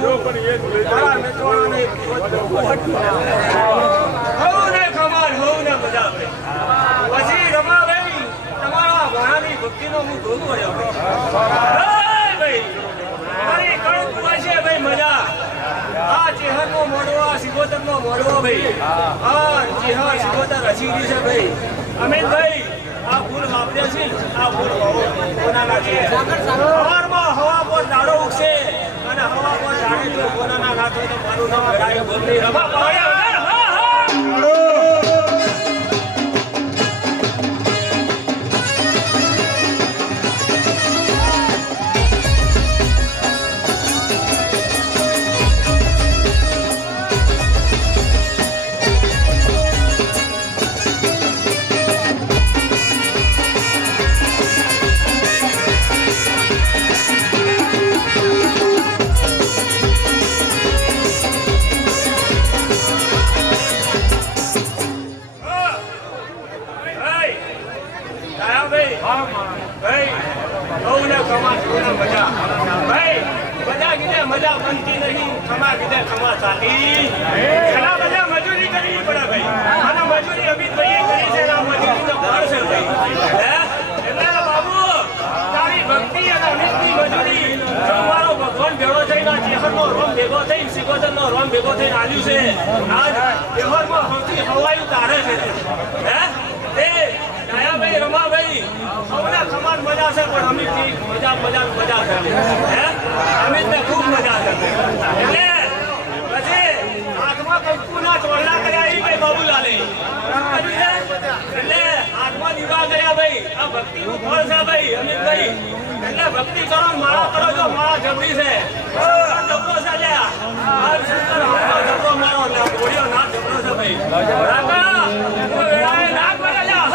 તારા મિત્રોને હોને કમાલ હોને મજા આવે પછી રમાભાઈ તમારા વાણાની ભક્તિનો હું ધોધ વળ્યો ભાઈ મારી કણકુ હશે ભાઈ મજા આ ચેહરનો મોડવો આ સિકોતરનો મોડવો ભાઈ હા ચેહર સિકોતર હસીરી છે ભાઈ અમિતભાઈ આ ફૂલ વાપર્યા છે આ ફૂલ કોનાના છે સવારમાં હવા પર દાડો ઉગશે અને હવા પર દાડે જો કોનાના ના થાય તો મારું નામ ગાય બોલની રમા પાડ્યા મજા બનતી નહીં ખમા કીધે ખમા ચાલી ઘણા બધા મજૂરી કરવી પડે ભાઈ અને મજૂરી અમિતભાઈએ કરી છે આ મજૂરી તો ફળ છે ભાઈ એટલે બાબુ તારી ભક્તિ અને અમિતની મજૂરી જો મારો ભગવાન ભેળો થઈને ચેહરનો રોમ ભેગો થઈ સિકોતરનો રોમ ભેગો થઈને આવ્યું છે આજ ચેહરમાં સૌથી હવાયું તારે છે તે દયાભાઈ રમાભાઈ સૌના સમાન મજા છે પણ અમિતની મજા છે અમિતને ખૂબ મજા છે એટલે પછી હાથમાં કંકુના ચોળના કર્યા એ ભાઈ બાબુલાલે એટલે હાથમાં દીવા કર્યા ભાઈ આ ભક્તિનું ફળ છે ભાઈ અમિતભાઈ એટલે ભક્તિ કરો માળા કરો જો માળા જબરી છે જબરો છે લ્યા જબરો મારો ગોળીઓ ના જબરો છે ભાઈ ના કરે લ્યા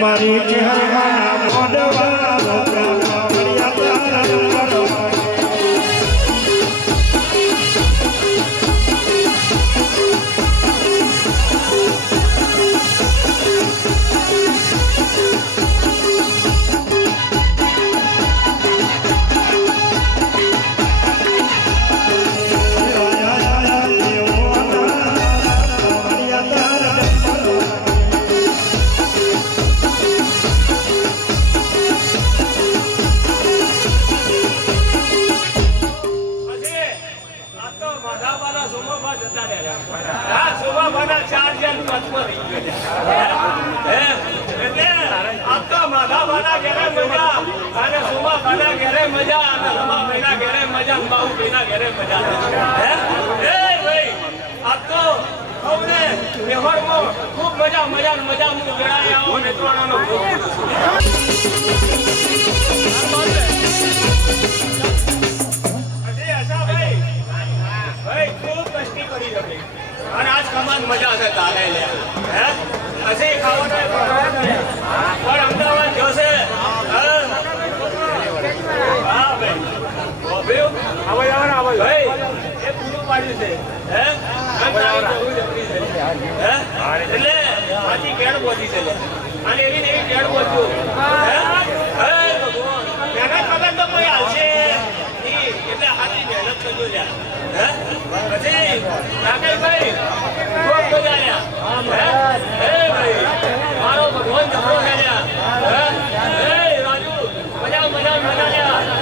મારી ચહેરા મોડવા મજા છે તારે હજી ખાવાનો પણ અમદાવાદ જોશે હા ભાઈ એ પૂરું પાડ્યું છે એટલે આથી કેળ પહોંચી છે અને એવી ને એવી કેળ પહોંચ્યું મહેનત વગર તો કોઈ હાલશે એટલે હાથી મહેનત કરજો પછી રાકેશભાઈ ખૂબ મજા ભાઈ મારો ભગવાન જબરો છે રાજુ મજા લ્યા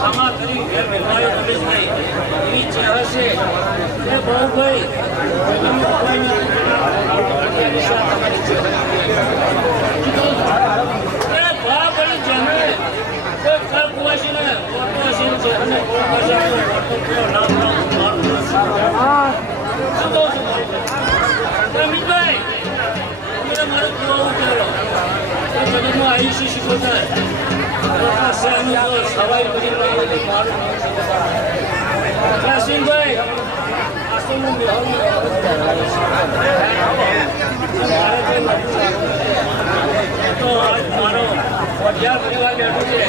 ખામા કરી ઘેર વ્યવહાર એવી ચહેરા છે એ બહુ ભાઈ આયુષ્ય શીખવતા સવાઈ કરી કાશીભાઈ આશ્રમનું તો આજ મારો વઢિયાર પરિવાર બેઠો છે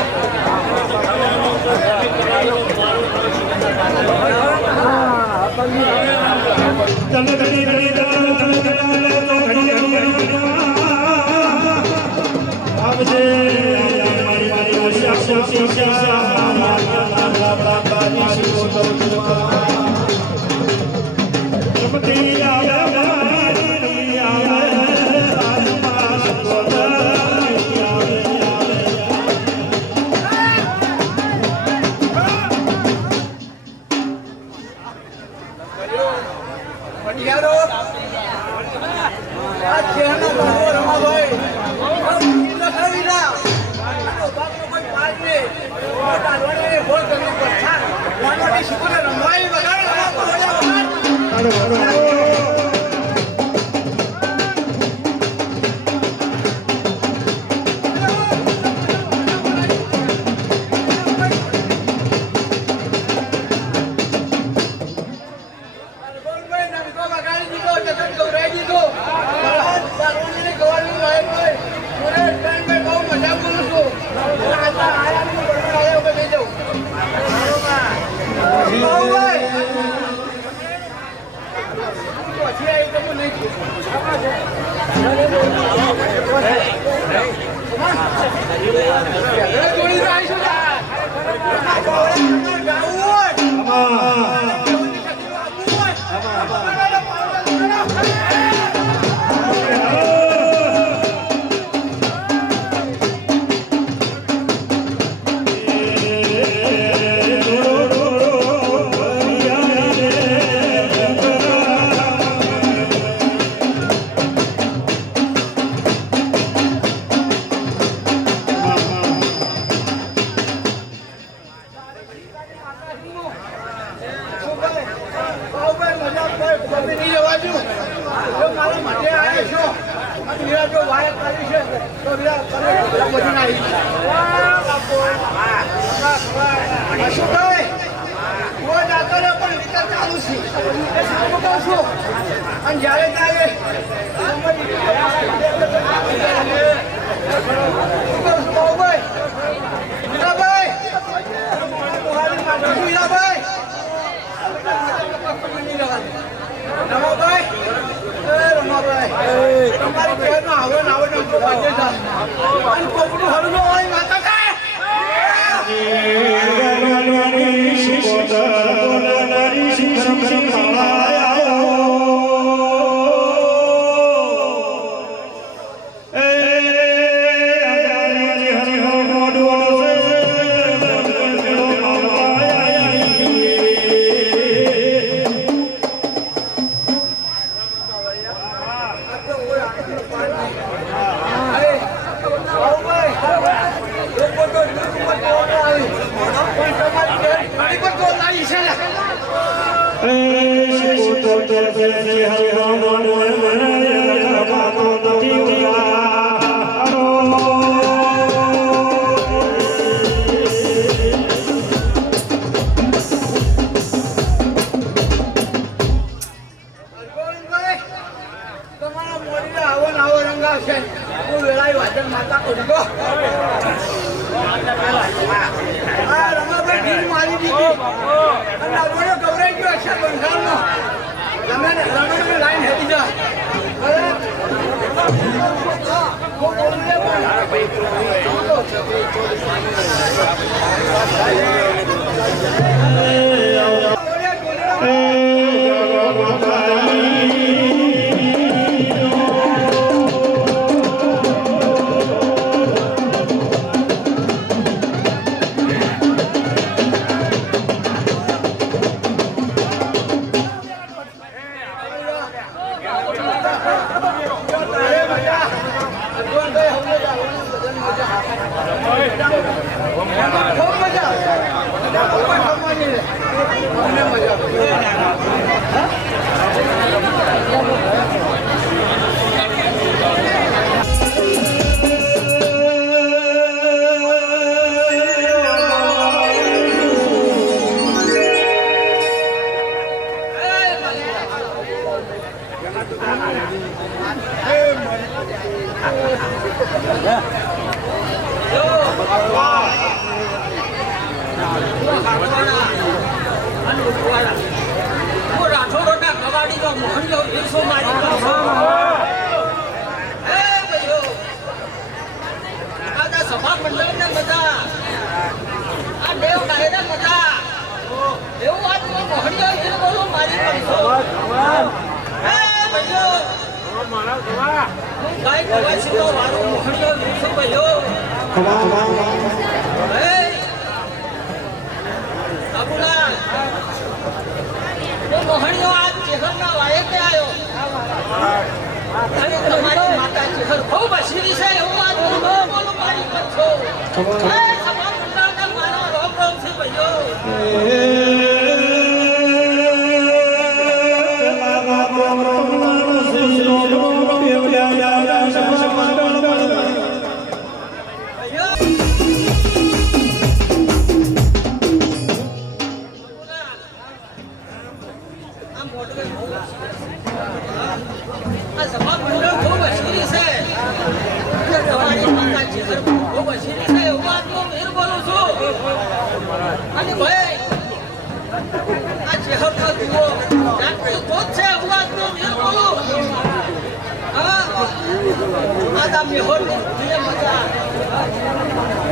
અશોકભાઈ, કોઈ જાતો ને પણ વિચાર ચાલુ છે. એ સારું કહું છું. અને જ્યારે ત્યારે શું કહું છું બાબુભાઈ? મીરાભાઈ, મીરાભાઈ, રમાભાઈ, રમાભાઈ, તમારી ઘેરમાં આવે ને આવે ને બાજે થાય અને કોકડું હળવું હોય માતા થાય. તમારા મોડીને આવો ને આવો રંગ આવશે. હું વેળાએ વાજન માતા ઉડગો. આ રમાભાઈ ઢીલ મારી દીધી અને આપણને ગવરાઈ ગયો હશે બંગાળનો. રમાને લાઈન હેરી જાય.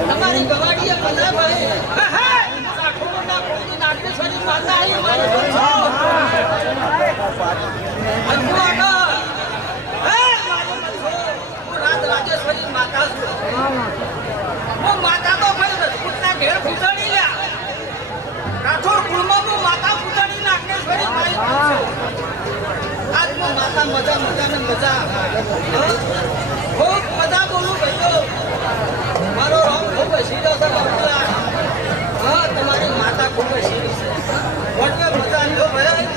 તમારી ગવાડીએ બધા ભાઈ નાગેશ્વરી માતા રાજેશ્વરી માતા હું માતા તો ભાઈ રજપૂતના ઘેર પૂજાડી લ્યા રાઠોડ કુળમાં હું માતા પૂજાડી નાગેશ્વરી મારી આજ હું માતા મજા મજા ને મજા ખૂબ મજા બોલું ભાઈઓ મારો રંગ ખૂબ સીધો છે હા તમારી માતા ખૂબ સીધી છે મોટે મજા લ્યો ભાઈ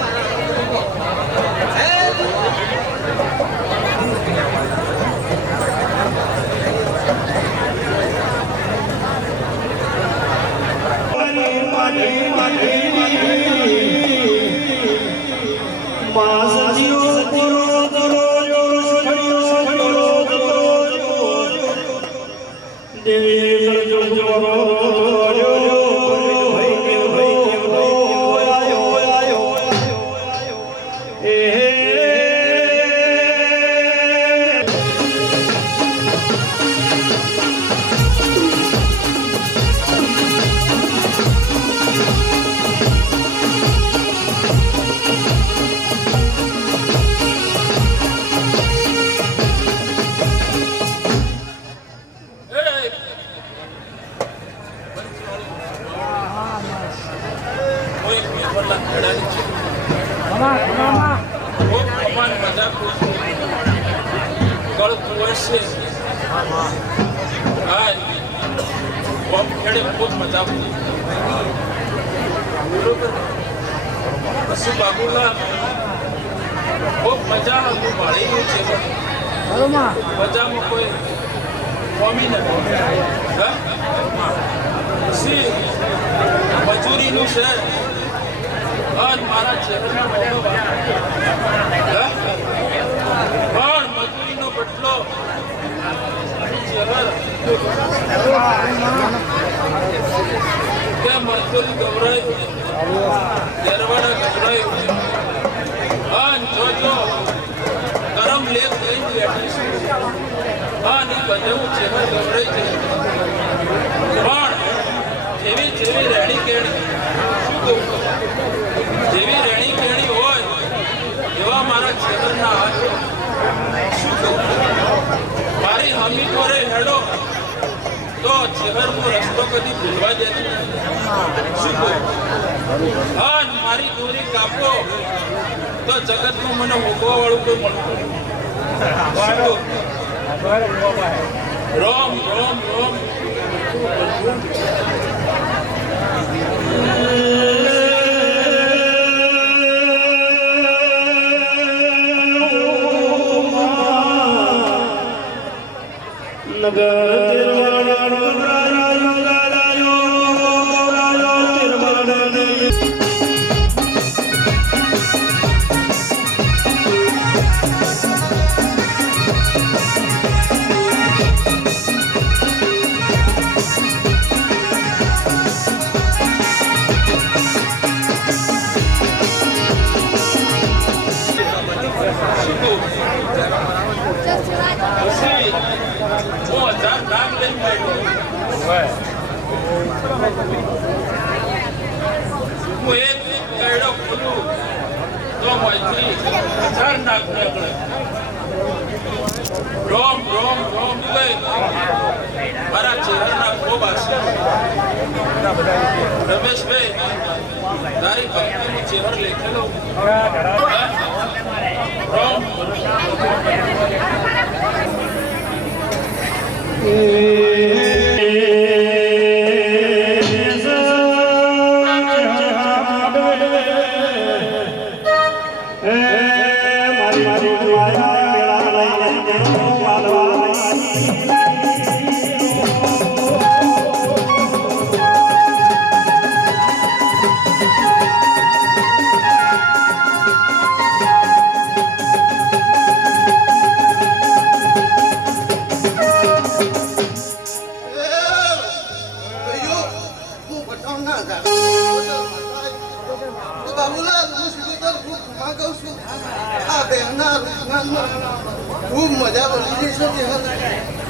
મજામાં કોઈ કોમી નથી મજૂરીનું છે અને મારા ચહેરાના પણ મજૂરીનો બદલો કે મજૂરી ગવરાયું દરવાડા ગવરાયું અને જોજો ગરમ લેખ લઈને બેઠીશું અને બધું ચહેરા ગવરાઈ છે પણ જેવી રેણી કેણી જેવી રેણી કેણી હોય એવા મારા ચહેરાના હાથ શું કહું મારી હમી કોરે હેડો તો ચહેરનો રસ્તો કદી ભૂલવા દેતો શું કહું અને મારી દોરી કાપો તો જગતમાં મને મૂકવા વાળું કોઈ મળતું રોમ રોમ રોમ હું એક કઈડો ખોલું તો માંથી 1000 નાક નીકળે રોમ રોમ રોમ ગઈ મારા ચહેરાના ખૂબ આશા રમેશભાઈ તારી ભક્તિનું ચહેર લેખેલો રોમ ખૂબ મજા પડી જઈ છે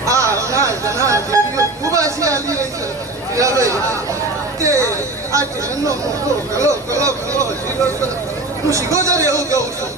આ ખૂબ આશી આવી રહી છે તે આ જીવનનો મોટો ગલો ગલો ગલો હું શીખોતર એવું કહું છું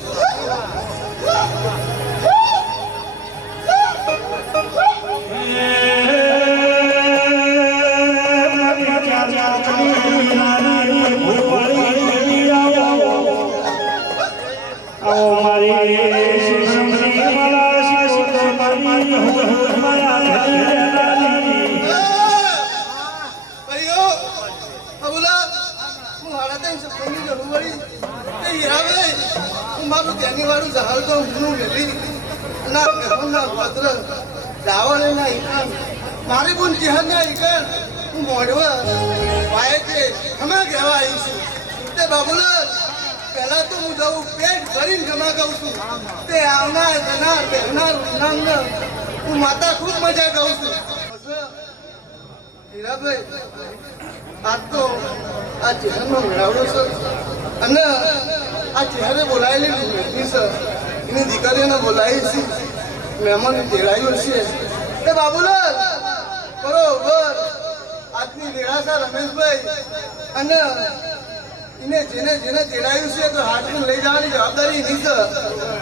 મારું ત્યાંની વાળું જહાલ તો હું મેળવી ના ના પાત્ર દાવાને ના ઈકાન મારી બોન જહાલ ના ઈકાન હું મોઢવા વાય કે ખમા કહેવા આવી છું તે બાબુલાલ પહેલા તો હું જઉં પેટ ભરીને ખમા કહું છું તે આવનાર જનાર બેહનાર ઉઠનાર હું માતા ખૂબ મજા કહું છું હીરાભાઈ આજ તો આ ચહેરનો મેળાવડો છે અને આ ચહેરે બોલાયેલી વ્યક્તિ છે એની દીકરીઓને બોલાવી છે મહેમાન તેડાયું છે એ બાબુલાલ બરોબર આજની વેળા છે રમેશભાઈ અને એને જેને જેને તેડાયું છે તો હાથમાં લઈ જવાની જવાબદારી એની છે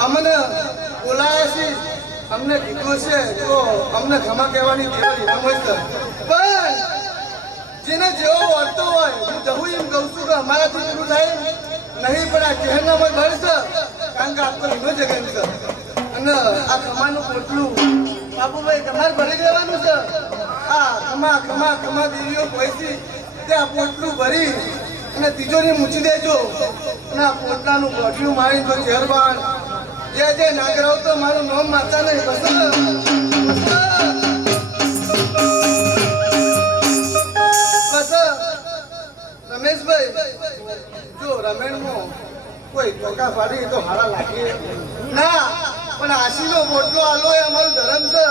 અમને બોલાયા છે અમને કીધું છે તો અમને ક્ષમા કહેવાની કેવળ ઇનામ જ છે પણ જેને જેવો વર્તો હોય હું જવું એમ કહું છું કે અમારાથી પૂરું થાય નહીં પણ આ ચહેરના મત ભર છે કારણ કે આપણો એનો જગન છે અને આ ખમાનું પોટલું બાબુભાઈ તમારે ભરી દેવાનું છે આ ખમા ખમા ખમા દેવીઓ પૈસી ત્યાં પોટલું ભરી અને તિજોરી મૂકી દેજો અને આ પોટલાનું પોટલું મારી તો ચહેરબાન જે જે નાગરાવ તો મારું નામ માતા નહીં બસ રમેશભાઈ જો રમેણમાં કોઈ ધોકા ફાડી તો હારા લાગે ના પણ આશીનો પોટલો આલો એ અમારું ધર્મ છે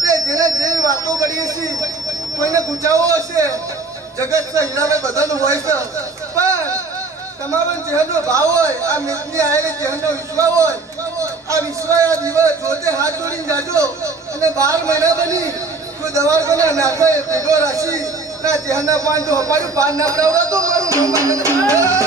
તે જેને જેવી વાતો કરીએ છીએ કોઈને ગુચાવો હશે જગત છે હીરાભાઈ બધાનું હોય છે પણ તમારો જેનો ભાવ હોય આ મિતની આયેલી જેનો વિશ્વાસ હોય આ વિશ્વાસ આ દિવસ જોતે હાથ જોડીને જાજો અને 12 મહિના બની કોઈ દવાખાના નાખે ભેગો રાશી ના જેના પાન તો અપાડ્યું પાન ના પડાવવા તો મારું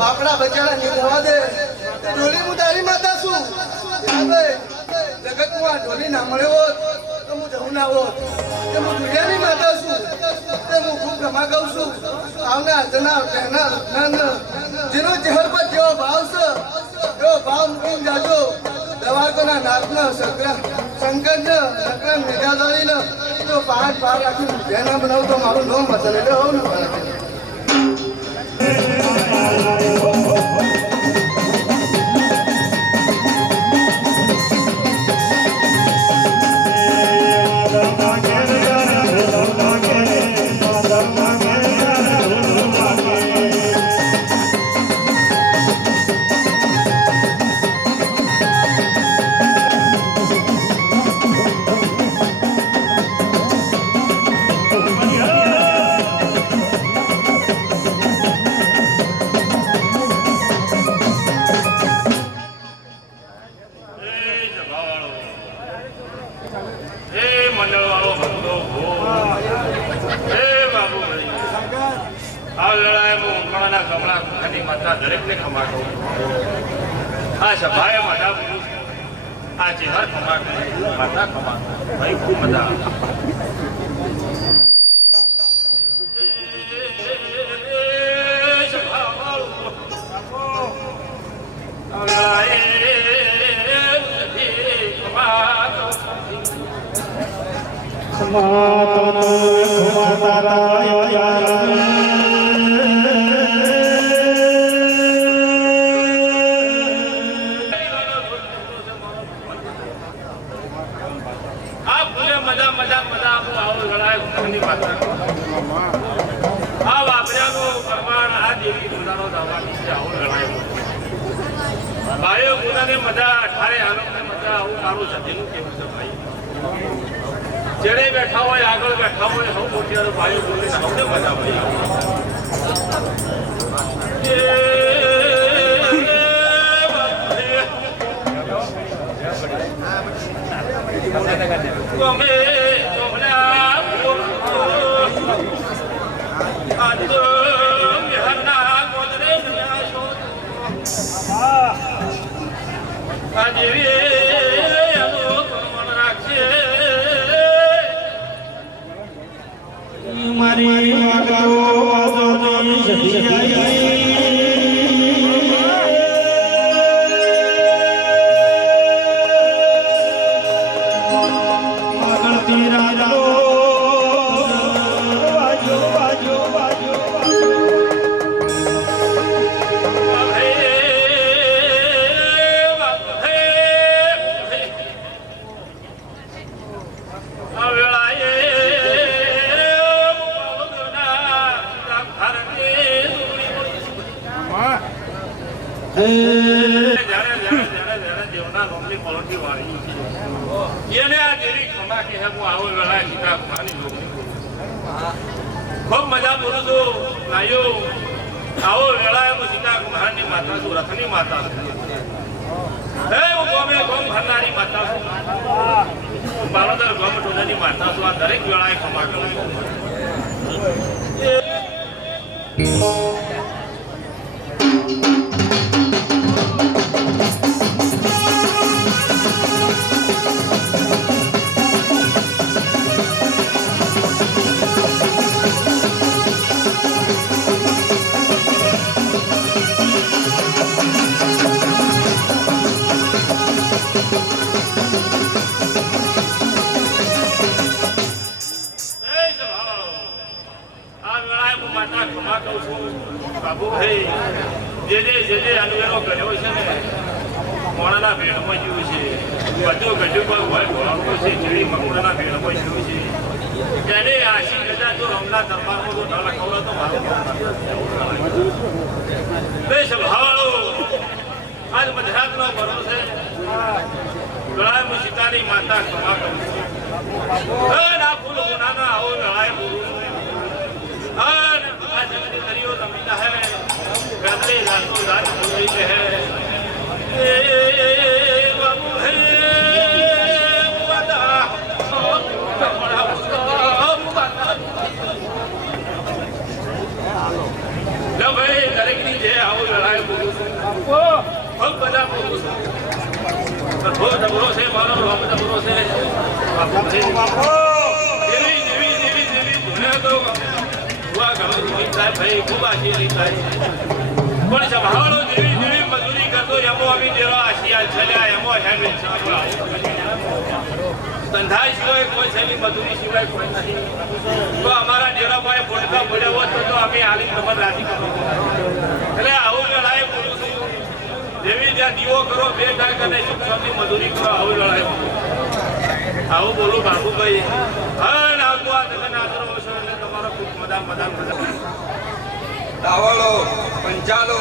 બાપડા બચારા ની થવા દે ઢોલી હું તારી માતા છું જગત માં ઢોલી ના મળ્યો હોત તો હું જવું ના હોત કે હું દુનિયાની માતા છું તે હું ખૂબ ગમા ગાઉં છું આવનાર જનાર કહેનાર જેનો ચહેર પર જેવો ભાવ છે એવો ભાવ મૂકીને જાજો દવારકોના નાથના શંકરને નકરા મેઘાધારીને તો પહાડ પાર રાખી જેના બનાવું તો મારું નામ બદલે એટલે હોવ ને દરેકને ખમા કહું આ સભાએ માતા પુરુષ આ ચહેર ખમા માતા ખમા ભાઈ ખૂબ મજા ભાઈઓ પોતાને મજા અઠારે આનંદને મજા આવું મારું સતીનું કેવું છે ભાઈ જેડે બેઠા હોય આગળ બેઠા હોય હું મોટી ભાઈઓ બોલે સૌને મજા ભાઈ મારી જ્યારે દેવના નામની પલોઠી વાળી એને આ જેવી ખમા કે હું આવો વેળાએ સીતા કુમારની જોગણી ખૂબ મજા બોલું છું ભાઈઓ આવો વેળાએ હું સીતા કુમારની માતા છું રથની માતા છું હું ગોમે ગોમ ભરનારી માતા છું બારોદર ગોમ ટોલાની માતા છું આ દરેક વેળાએ ખમા કરું જે અનવેરો કર્યો છે ને મોણાના ભેડમાં જીવું છે બધું ગજુ પર હોય ઘોડાનું છે ચીડી મકુડાના ભેડમાં જીવું છે એને આશી ગજા જો રમના દરબારમાં તો ન લખાવડો તો મારું બે સ્વભાવાળો આજ મધરાતનો ભરોસે ગળાય સીતાની માતા ક્ષમા કરું છું ના ફૂલ ગુનાના આવો ગળાય બોલું આ જગની દરિયો રમીતા હે गदले रातों रात हो गई है बाबू है वादा जब भाई दरेक ની જે આવો લડાઈ બોલું છું ખૂબ બધા બોલું છું તો ડબરો છે મારો રોમ ડબરો છે બાપુ છે બાપુ દેવી દેવી દેવી દેવી ધુને તો હુઆ ગમે થાય ભાઈ ખૂબ આશીર્વાદ થાય પણ સંભાળો જેવી જેવી મજૂરી કરતો એમો આવી જેવો આશિયા છલ્યા એમો હેન્ડ ધંધા સિવાય કોઈ છેલ્લી મજૂરી સિવાય કોઈ નથી તો અમારા ડેરા પાસે પડતા પડ્યો હોત તો અમે હાલી ખબર રાજી કરો એટલે આવું લડાઈ બોલું છું જેવી ત્યાં દીવો કરો બે ટાઈમ અને શિક્ષણની મજૂરી કરો આવું લડાઈ આવું બોલું બાબુભાઈ હા આવતું આ તમે નાદરો છો એટલે તમારો ખૂબ મજા દાવળો પંચાલો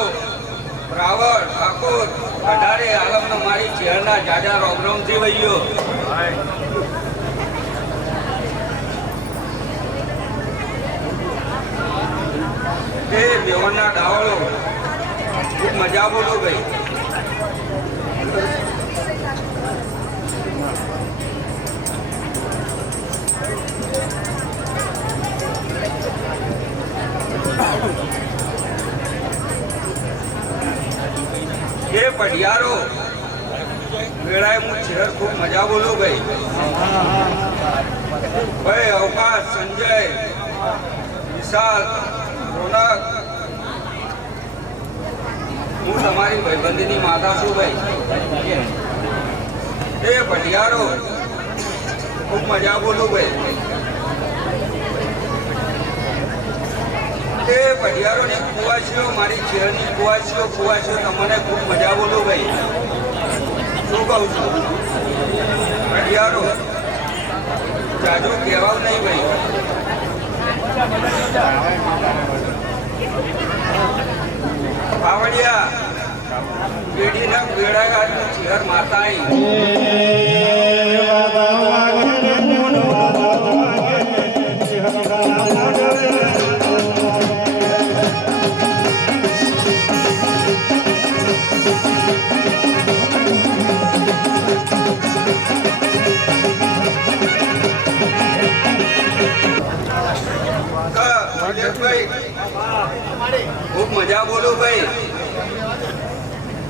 રાવળ ઠાકોર કઢારે આલમનો મારી ચહેરના જાજા રોમરોમથી વહીયો એ બેવરના દાવળો ખૂબ મજા બોલો ભાઈ એ પઢિયારો વેળાએ હું શહેર ખૂબ મજા બોલું ભાઈ ભાઈ અવકાશ સંજય વિશાલ રોનક હું તમારી ભાઈબંધીની માતા છું ભાઈ એ પઢિયારો ખૂબ મજા બોલું ભાઈ એ પઢિયારોની કુવાસીઓ મારી ચેરની કુવાસીઓ તમને ખૂબ મજા બોલું ભાઈ શું કહું છું પઢિયારો જાજુ કહેવાવું નહીં ભાઈ પાવડિયા પેઢીના વેળા ચેર માતા ખૂબ મજા બોલું ભાઈ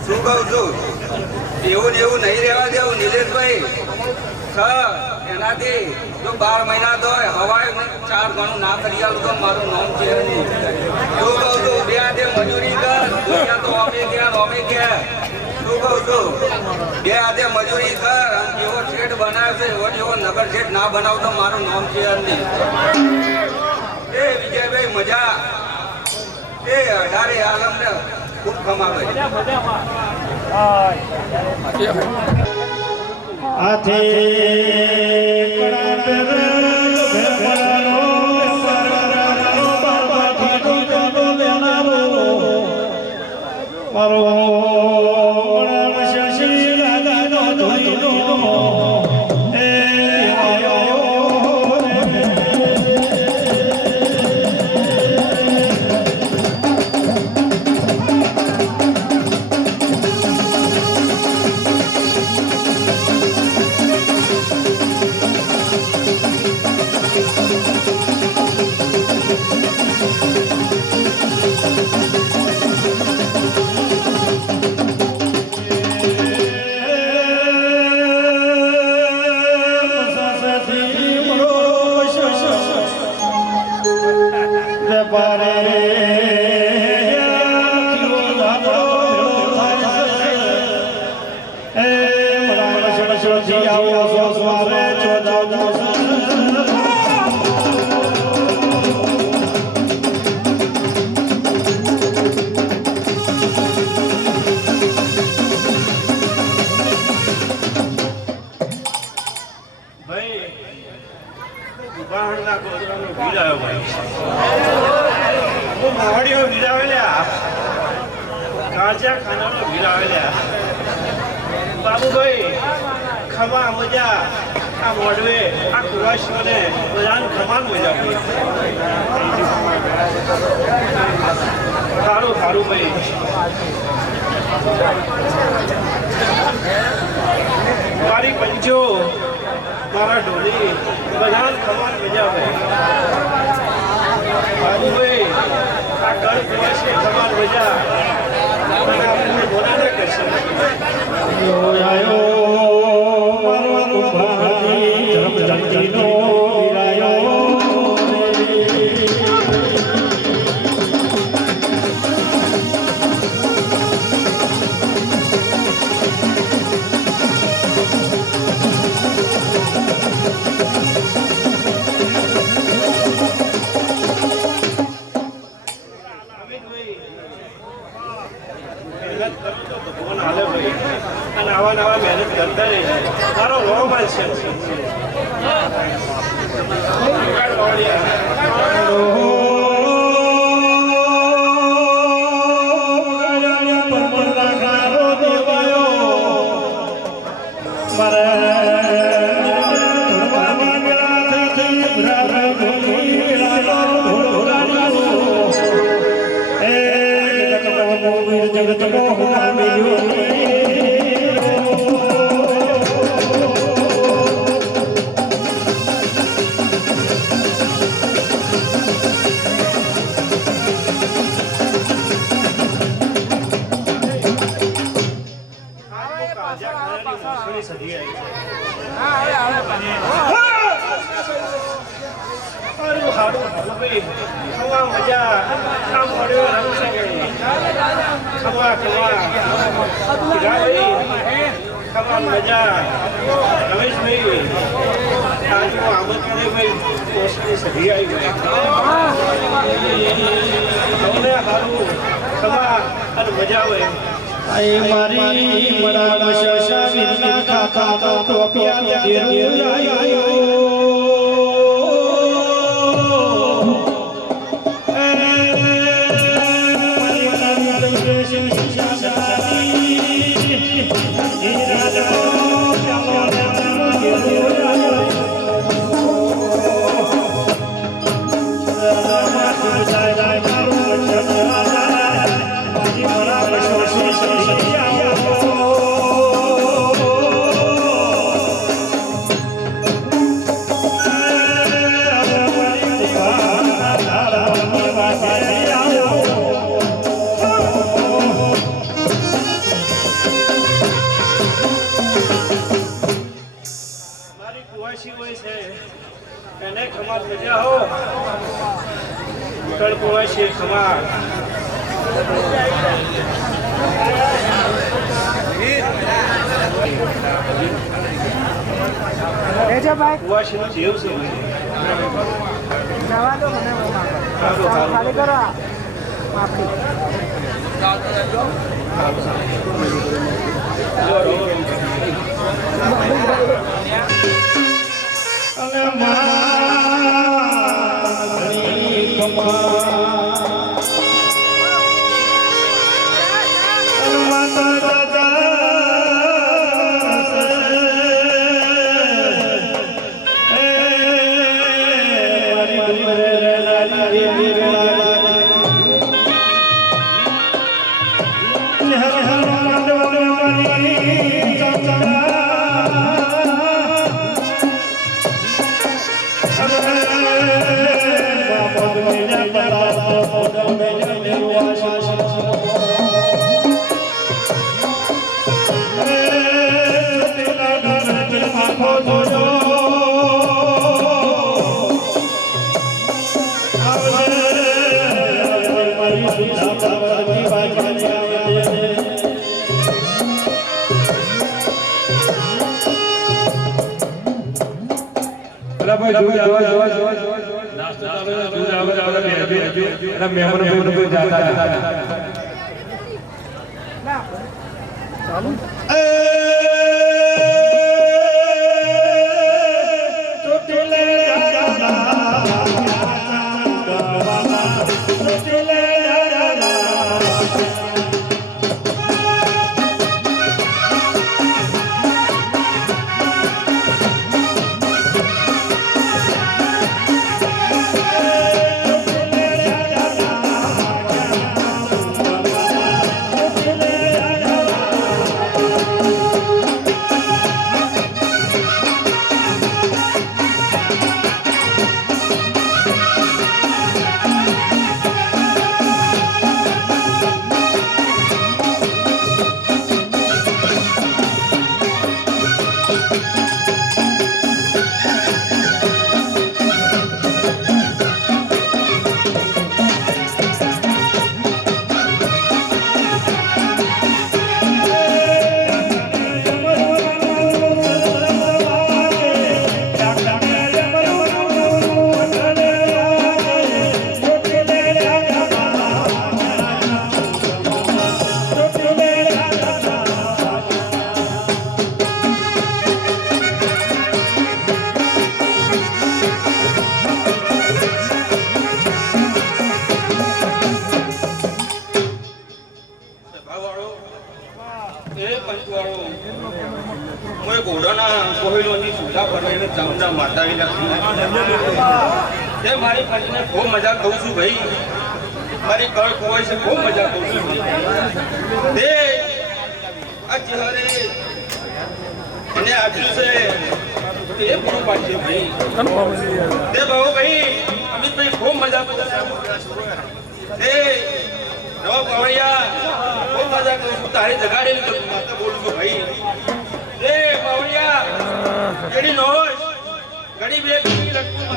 શું કહું છું એવું ને એવું નહીં રહેવા દેવું નિલેશભાઈ એનાથી જો 12 મહિના તો હવાય 4 ગણું ના કરી આલું તો મારું નામ છે શું કહું છું બે હાથે મજૂરી કર તો અમે ગયા શું કહું છું બે હાથે મજૂરી કર જેવો શેઠ બનાવ્યો છે એવો જેવો નગર શેઠ ના બનાવતો મારું નામ છે નહીં એ વિજયભાઈ મજા એ અઢારે આલમને ખૂબ કમાવે મારો કાચા ખાનાનો ભીડા આવ્યા બાબુભાઈ ખમા મજા આ મોડવે આ કુવાસીઓને બધાને ખમાન મજા પડી સારું સારું ભાઈ મારી પંચો મારા ઢોલી બધાને ખમાન મજા પડી બાબુભાઈ આ ઘર કુવાસી ખમાન મજા આપણને બોલા ન કરશે નવા મહેનત કરતા નહીં મારો રોમાન્સ છે મારી બડા શશા ખાતા તો પ્યાર મારી પત્નીને ખૂબ મજા કહું છું ભાઈ, મારી કળ ખોવાય છે, ખૂબ મજા કહું છું તે આ ચહેરે એને આપ્યું છે તો એ પૂરું પાડશે ભાઈ. તે બહુ ભાઈ અમિતભાઈ ખૂબ મજા કહું છું તે નવા પાવડિયા ખૂબ મજા કહું છું, તારી જગાડેલી કરું માતા બોલું છું ભાઈ. તે પાવડિયા જેડી નોશ ઘડી બે ઘડી લટકું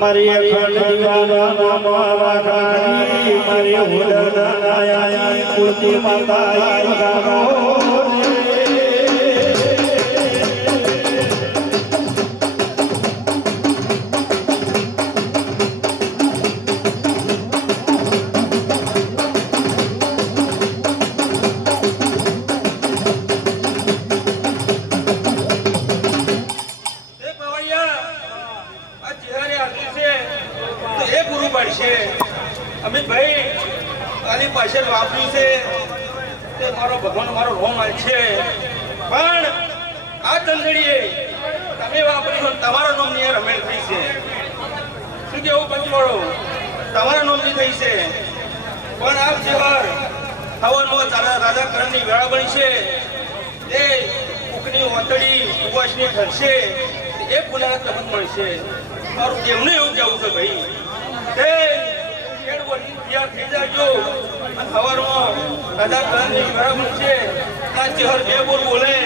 મારી અખંડ દીવાના નામ વાઘાણી મારી ઉદરના આયા કુળતી માતા ગામો અમિતભાઈ આની પાછળ વાપર્યું છે તે મારો ભગવાન મારો રોમ છે, પણ આ ચંદડીએ તમે વાપર્યું તમારો નોમની રમેલ થઈ છે. શું કેવું પંચવાળો તમારા નોમની થઈ છે, પણ આ જેવાર હવનમાં રાજા કરણની વેળા બની છે તે કુકની ઓતડી ઉપવાસની ઠરશે એ પુનઃ તમન મળશે. મારું કેમને એવું કહેવું છે ભાઈ તે તૈયાર થઈ જાજો અને સવારમાં રાજા કરણની વેળા બનશે આ ચહેર બે બોલ બોલે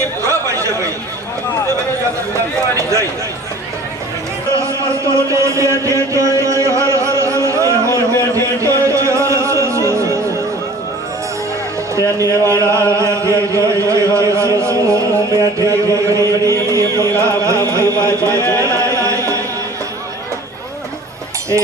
એ પૂરા પાડશે ભાઈ. તે બધા જઈ તેની વાળા બેઠી જોઈ હરસું બેઠી ગોગડી પુલા ભાઈ બાજે એ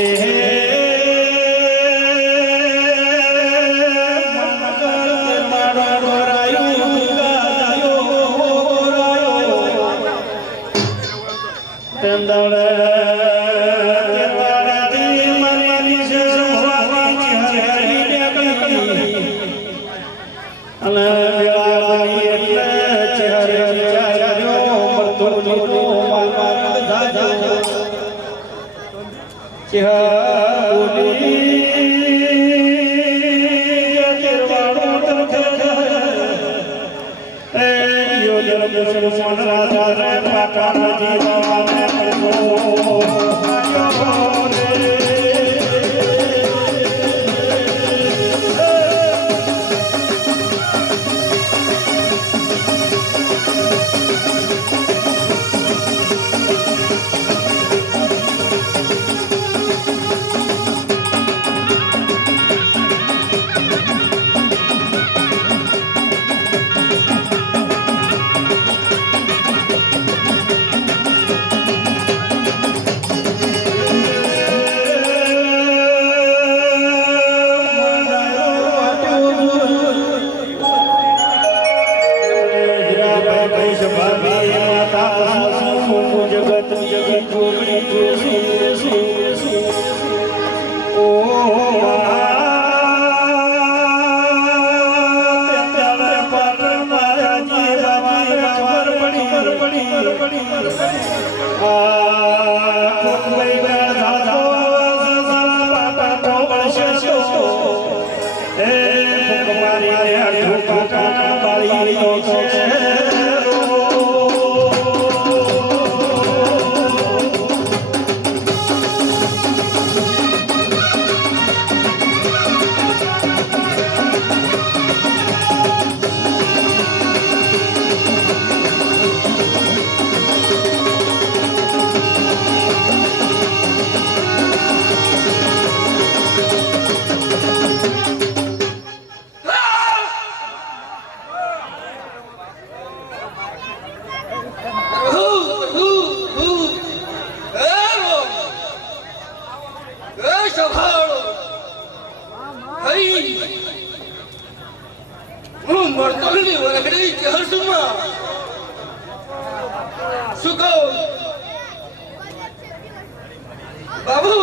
બાબુ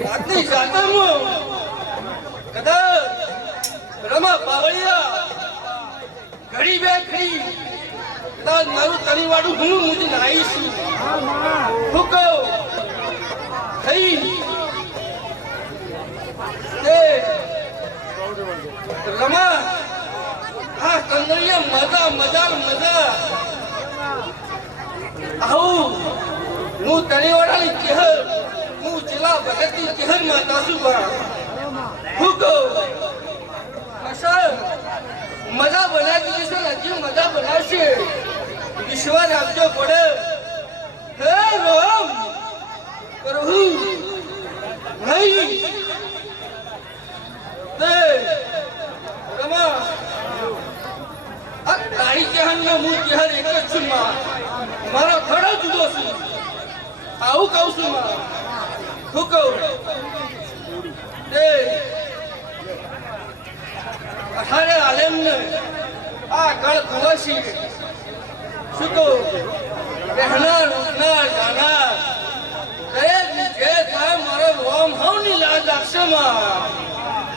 રાતની જાતરમાં કદાચ રમા પાવળિયા ઘડી બે ઘડી કદાચ મારું તરીવાળું હું મુજી નાઈશું હું કહું થઈ તે રમા આ કંદરિયા મજા મજા મજા આવું હું તરીવાળાની ચહેર હું જિલ્લા ભગતની ચહેર માં તાસુબા હું કહું અસર મજા બનાવી છે હજી મજા બનાવશે વિશ્વાસ આપજો પડે હે રોમ પ્રભુ નહીં તે રમા આ તારી ચહેરમાં હું ચહેર એક જ છું મારો થોડો જુદો છું આવું કહું છું હું કહું તે અઠારે આલેમને આ ગળ કુવાસી શું કહું રહેનાર ઉઠનાર ગાનાર દરેક જે થાય મારો રોમ હવની લાજ લાગશે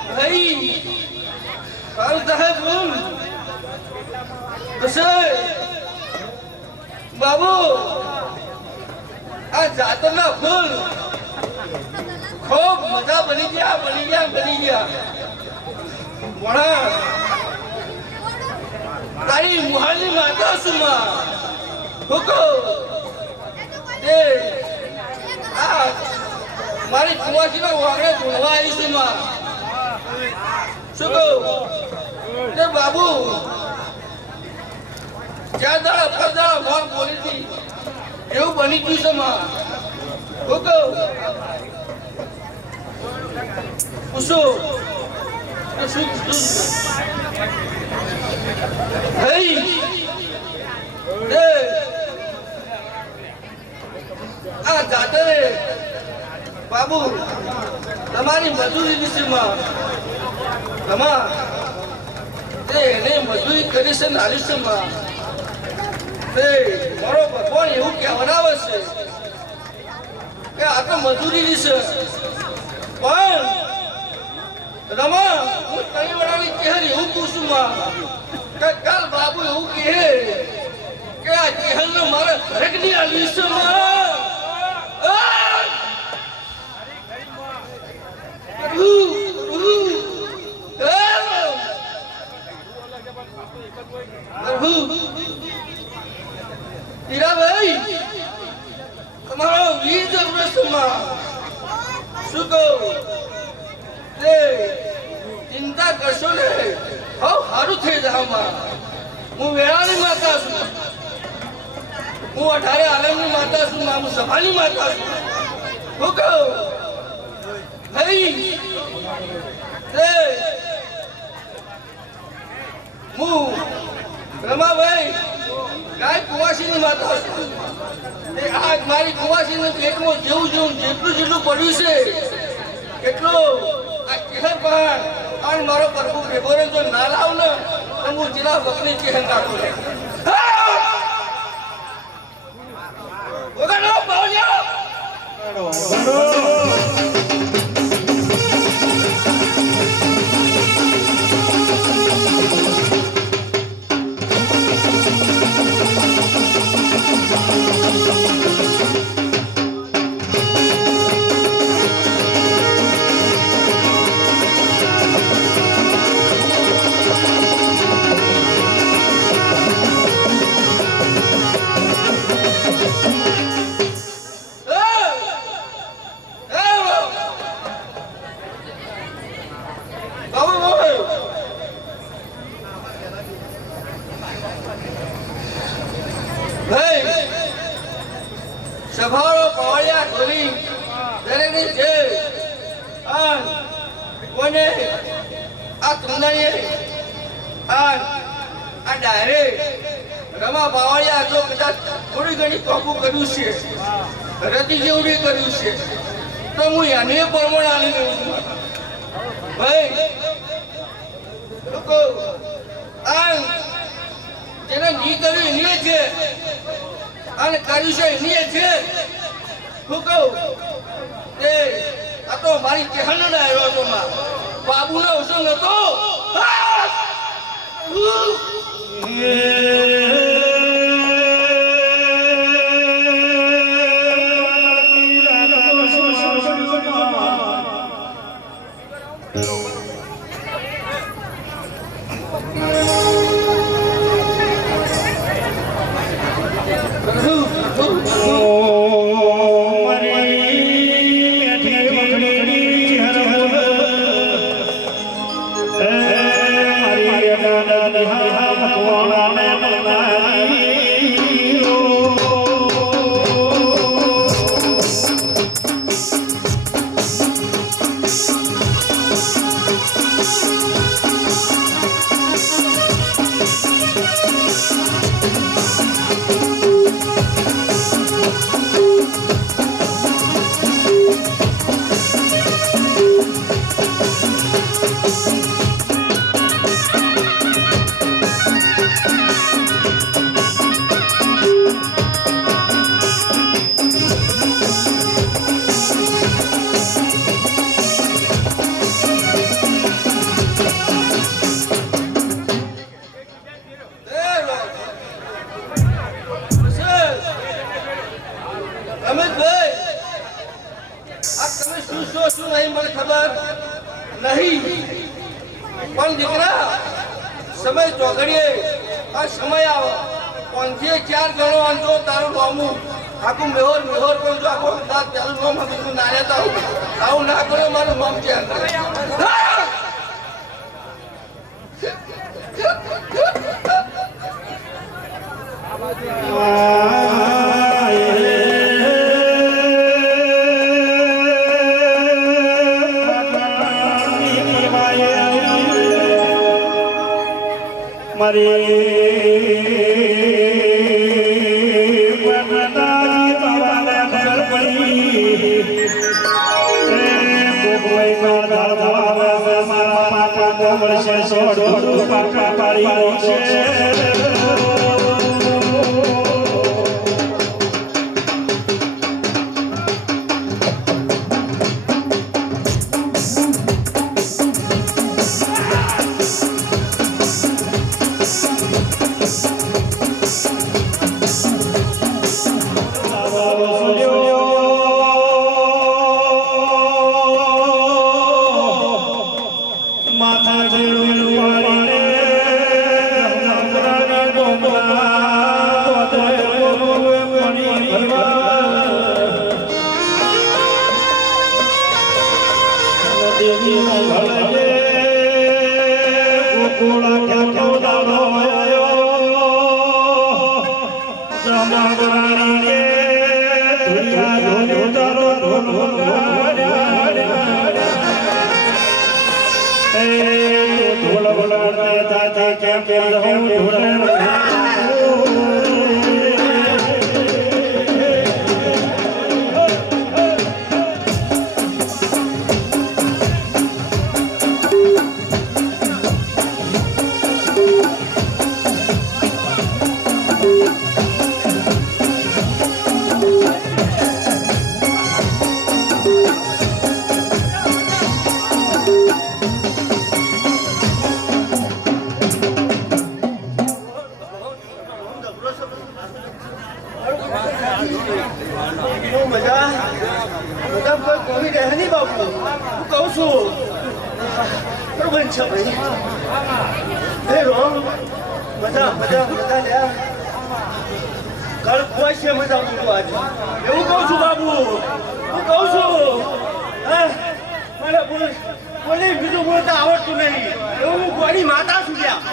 ભાઈ સારું થાય બોલ બસ બાબુ આ જાતરના ફૂલ ખૂબ મજા બની ગયા મોણા તારી મુહાલી માતા છું હુકો એ આ મારી કુવાસીના વાગડે ધોળવા આવી છું શું કહું એ બાબુ જ્યાં દાડા ફરદાડા મોર બોલી હતી એવું બની ગયું છે હું કહું પૂછો શું આ જાતરે બાબુ તમારી મજૂરી વિશેમાં એને મજૂરી કરી છે નાલી છે મારો ભગવાન એવું કહેવડાવે છે કે આ તો મજૂરી છે પણ રમા હું તઈ વડાની ચહેર એવું પૂછું કે કાલ બાબુ એવું કહે કે આ ચહેરને મારે ઘરકની આલી છે હીરાભાઈ તમારો વીર પ્રશ્નમાં શું કહું ચિંતા કરશો ને હવે સારું થઈ જાય હું વેળાની માતા છું હું અઢારે આલમની માતા છું હું સભાની માતા છું હું કહું ભાઈ હું રમાભાઈ ગાય કુવાસીની માતા છું આજ મારી કુવાસીના પેટમાં જેવું જેટલું પડ્યું છે એટલું આ ચહેર પર અને મારો પ્રભુ ભેગોરે જો ના લાવ ને તો હું જિલ્લા વકની ચહેર નાખું વગાડો બાવલિયા સભારો પવાડિયા ખોલી દરેકની જે કોને આ તુંદણીએ આ ડાયરે રમા બાવળિયા જો કદાચ થોડી ઘણી કોકું કર્યું છે રતી જેવું કર્યું છે તો હું એને પરમણ આલી દઉં છું ભાઈ લોકો જેને ની કર્યું એની છે અને કર્યું છે એની છે હું કહું એ આ તો મારી કહેવાનો ના આવ્યો હતો માં બાબુનો અવસર નતો પણ દીકરા સમય ચોઘડીએ આ સમય આવે 5 થી 4 ગણો અંતો તારું નામું આખું મેહોર મેહોર પણ જો આખો અંદાજ ચાલુ નામ હતું નારે આવું ના કરો મારું નામ છે બધા બધા કોઈ કોમી રહે નહીં બાપુ હું કહું છું બરોબર છે ભાઈ હે રોમ બધા બધા બધા લ્યા કળ કોઈ છે મજા બોલું આજે એવું કહું છું બાબુ હું કહું છું હા મને બોલી બીજું બોલતા આવડતું નહીં એવું હું કોની માતા છું ત્યાં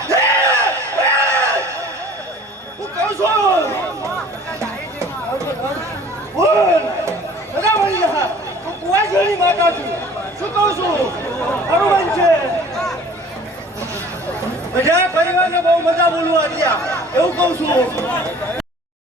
હું કહું છું બોલ બધા મળી રહ્યા હું કુવાસોની માતા છું શું કહું છું બરોબર છે બધા પરિવારને બહુ મજા બોલવા ત્યાં એવું કહું છું